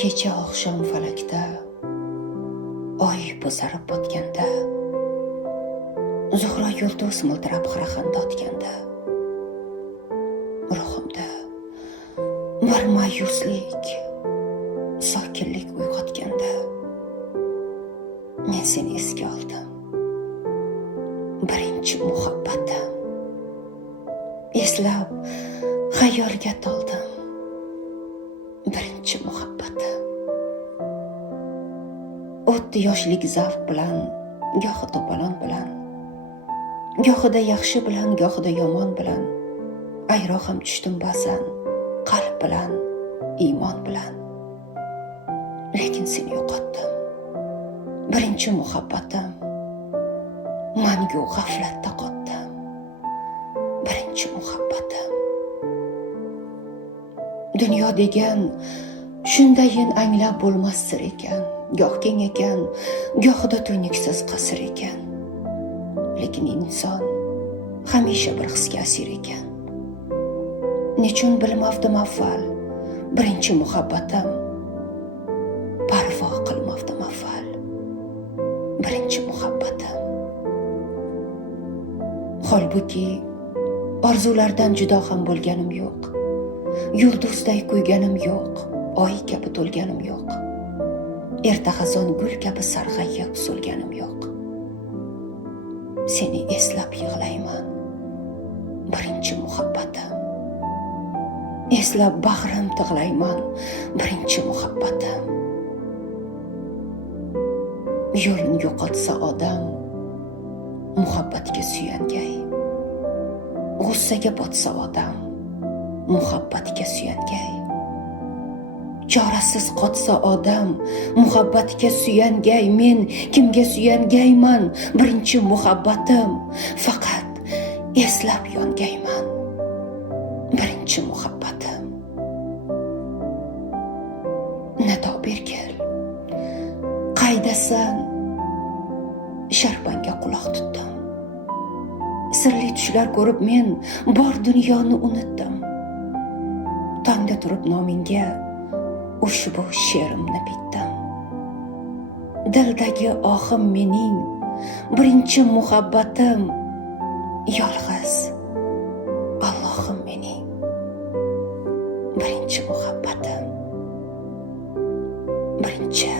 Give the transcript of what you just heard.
Kecha oqshom falakda oy bo'zarib botganda, Zuhro yulduz miltirab xiraqanda otganda, ruhimda bir ma'yuslik, sokinlik uyg'otganda, men seni esga oldim. Birinchi muhabbatim. Eslab xayolga toldim. Birinchi muhabbatim. O'tdi yoshlik zavq bilan, gohi to'polon bilan, gohida yaxshi bilan, gohida yomon bilan, ayro ham tushdim ba'zan, qalb bilan, iymon bilan. Lekin seni yo'qotdim. Birinchi muhabbatim. Mangu g'aflatda qotdim. Birinchi muhabbatim. Dunyo degan shundayin anglab bo'lmas sir ekan. Goh keng ekan, gohida tuynuksiz qasr ekan. Lekin inson hamisha bir hisga asir ekan. Nechun bilmavdim avval, birinchi muhabbatim. Parvo qilmavdim avval, birinchi muhabbatim. Holbuki orzulardan judo ham bo'lganim yo'q. Yulduzday kuyganim yo'q, oy kabi to'lganim yo'q. Erta xazon gul kabi sarg'ayib so'lganim yo'q. Seni eslab yig'layman, birinchi muhabbatim. Eslab bag'rim tig'layman, birinchi muhabbatim. Yo'lini yo'qotsa odam, muhabbatga suyangay. G'ussaga botsa odam, muhabbatga suyangay. Chorasiz qotsa odam, muhabbatga suyangay. Men kimga suyangayman? Birinchi muhabbatim. Faqat eslab yongayman, birinchi muhabbatim. Nido bergil, qaydasan? Sharpangga quloq tutdim. Sirli tushlar ko'rib men bor dunyoni unutdim. Tongda turib nomingga ushbu she'rimni bitdim. Dildagi ohim mening, birinchi muhabbatim. Yolg'iz Allohim mening, birinchi muhabbatim. Birinchi